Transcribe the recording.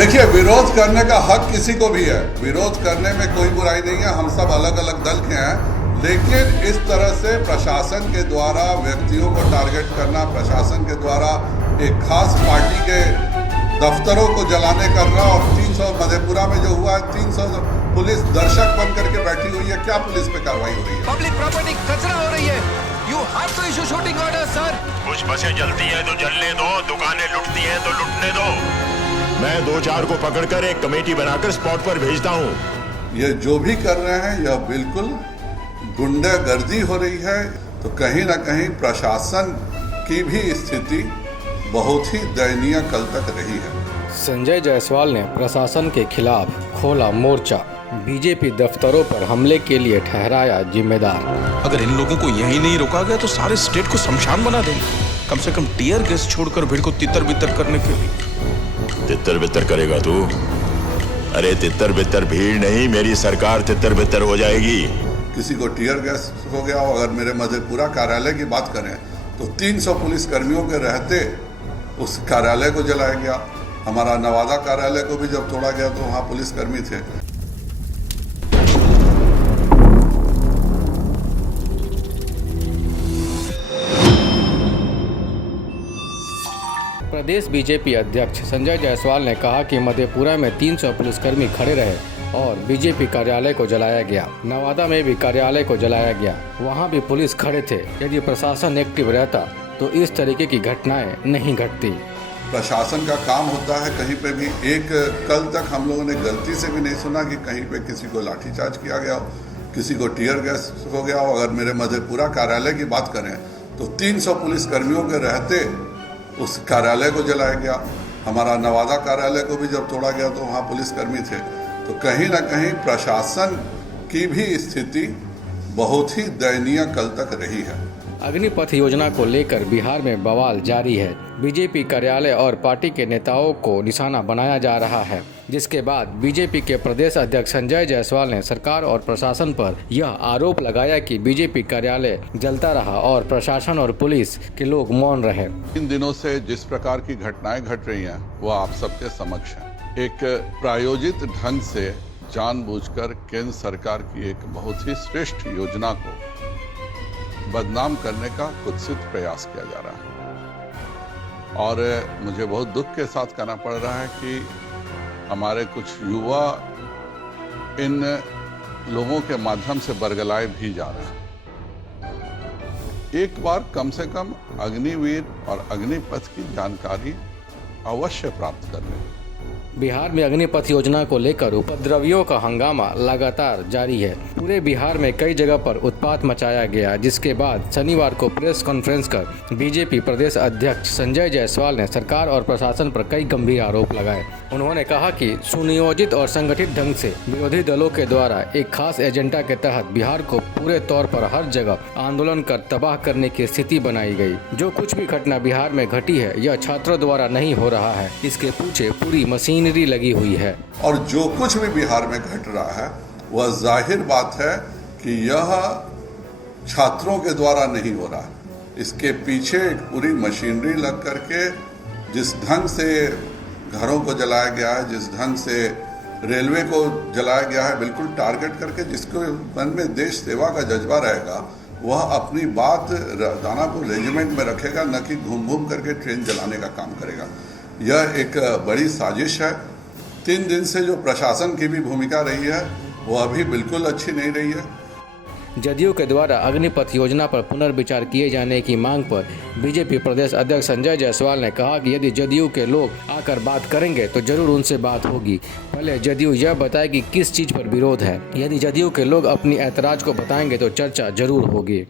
देखिए, विरोध करने का हक किसी को भी है, विरोध करने में कोई बुराई नहीं है। हम सब अलग अलग दल के हैं, लेकिन इस तरह से प्रशासन के द्वारा व्यक्तियों को टारगेट करना, प्रशासन के द्वारा एक खास पार्टी के दफ्तरों को जलाने करना, और 300 मधेपुरा में जो हुआ है, 300 पुलिस दर्शक बन करके बैठी हुई है। क्या पुलिस पे कार्रवाई हो रही है? पब्लिक प्रॉपर्टी कचरा हो रही है। You have to issue shooting order sir. कुछ बसें जलती हैं तो जलने दो, दुकानें लुटती हैं तो लुटने दो। मैं 2-4 को पकड़कर एक कमेटी बनाकर स्पॉट पर भेजता हूँ। ये जो भी कर रहे हैं यह बिल्कुल गुंडागर्दी हो रही है। तो कहीं ना कहीं प्रशासन की भी स्थिति बहुत ही दयनीय कल तक रही है। संजय जायसवाल ने प्रशासन के खिलाफ खोला मोर्चा, बीजेपी दफ्तरों पर हमले के लिए ठहराया जिम्मेदार। अगर इन लोगों को यही नहीं रोका गया तो सारे स्टेट को शमशान बना देंगे। कम से कम टीयर गैस छोड़कर भीड़ को तितर बितर करने के लिए। तितर बितर करेगा तू? अरे तितर बितर भीड़ नहीं, मेरी सरकार तितर बितर हो जाएगी। किसी को टीयर गैस हो गया हो, अगर मेरे मधेपुरा कार्यालय की बात करें तो 300 पुलिस कर्मियों के रहते उस कार्यालय को जलाया गया। हमारा नवादा कार्यालय को भी जब तोड़ा गया तो वहाँ पुलिसकर्मी थे। प्रदेश बीजेपी अध्यक्ष संजय जायसवाल ने कहा कि मधेपुरा में 300 पुलिसकर्मी खड़े रहे और बीजेपी कार्यालय को जलाया गया। नवादा में भी कार्यालय को जलाया गया, वहां भी पुलिस खड़े थे। यदि प्रशासन एक्टिव रहता तो इस तरीके की घटनाएं नहीं घटती। प्रशासन का काम होता है कहीं पे भी। एक कल तक हम लोगों ने गलती से भी नहीं सुना कि कहीं पे किसी को लाठीचार्ज किया गया हो, किसी को टीयर गैस हो गया हो। अगर मेरे मधेपुरा कार्यालय की बात करें तो 300 पुलिस कर्मियों के रहते उस कार्यालय को जलाया गया। हमारा नवादा कार्यालय को भी जब तोड़ा गया तो वहाँ पुलिसकर्मी थे। तो कहीं ना कहीं प्रशासन की भी स्थिति बहुत ही दयनीय कल तक रही है। अग्निपथ योजना को लेकर बिहार में बवाल जारी है। बीजेपी कार्यालय और पार्टी के नेताओं को निशाना बनाया जा रहा है, जिसके बाद बीजेपी के प्रदेश अध्यक्ष संजय जायसवाल ने सरकार और प्रशासन पर यह आरोप लगाया कि बीजेपी कार्यालय जलता रहा और प्रशासन और पुलिस के लोग मौन रहे। इन दिनों से जिस प्रकार की घटनाएं घट रही हैं वो आप सबके समक्ष है। एक प्रायोजित ढंग से जानबूझकर केंद्र सरकार की एक बहुत ही श्रेष्ठ योजना को बदनाम करने का कुत्सित प्रयास किया जा रहा है। और मुझे बहुत दुख के साथ कहना पड़ रहा है कि हमारे कुछ युवा इन लोगों के माध्यम से बरगलाए भी जा रहे हैं। एक बार कम से कम अग्निवीर और अग्निपथ की जानकारी अवश्य प्राप्त कर लें। बिहार में अग्निपथ योजना को लेकर उपद्रवियों का हंगामा लगातार जारी है। पूरे बिहार में कई जगह पर उत्पात मचाया गया, जिसके बाद शनिवार को प्रेस कॉन्फ्रेंस कर बीजेपी प्रदेश अध्यक्ष संजय जायसवाल ने सरकार और प्रशासन पर कई गंभीर आरोप लगाए। उन्होंने कहा कि सुनियोजित और संगठित ढंग से विरोधी दलों के द्वारा एक खास एजेंडा के तहत बिहार को पूरे तौर पर हर जगह आंदोलन कर तबाह करने की स्थिति बनाई गई। जो कुछ भी घटना बिहार में घटी है यह छात्रों द्वारा नहीं हो रहा है, इसके पीछे पूरी मशीनरी लगी हुई है। और जो कुछ भी बिहार में घट रहा है वह जाहिर बात है कि यह छात्रों के द्वारा नहीं हो रहा है। इसके पीछे एक पूरी मशीनरी लग करके जिस ढंग से घरों को जलाया गया है, जिस ढंग से रेलवे को जलाया गया है, बिल्कुल टारगेट करके, जिसको मन में देश सेवा का जज्बा रहेगा वह अपनी बात दानापुर रेजिमेंट में रखेगा, न कि घूम घूम करके ट्रेन जलाने का काम करेगा। यह एक बड़ी साजिश है। 3 दिन से जो प्रशासन की भी भूमिका रही है वो अभी बिल्कुल अच्छी नहीं रही है। जदयू के द्वारा अग्निपथ योजना पर पुनर्विचार किए जाने की मांग पर बीजेपी प्रदेश अध्यक्ष संजय जायसवाल ने कहा कि यदि जदयू के लोग आकर बात करेंगे तो जरूर उनसे बात होगी। पहले जदयू यह बताए कि किस चीज़ पर विरोध है। यदि जदयू के लोग अपनी ऐतराज को बताएंगे तो चर्चा जरूर होगी।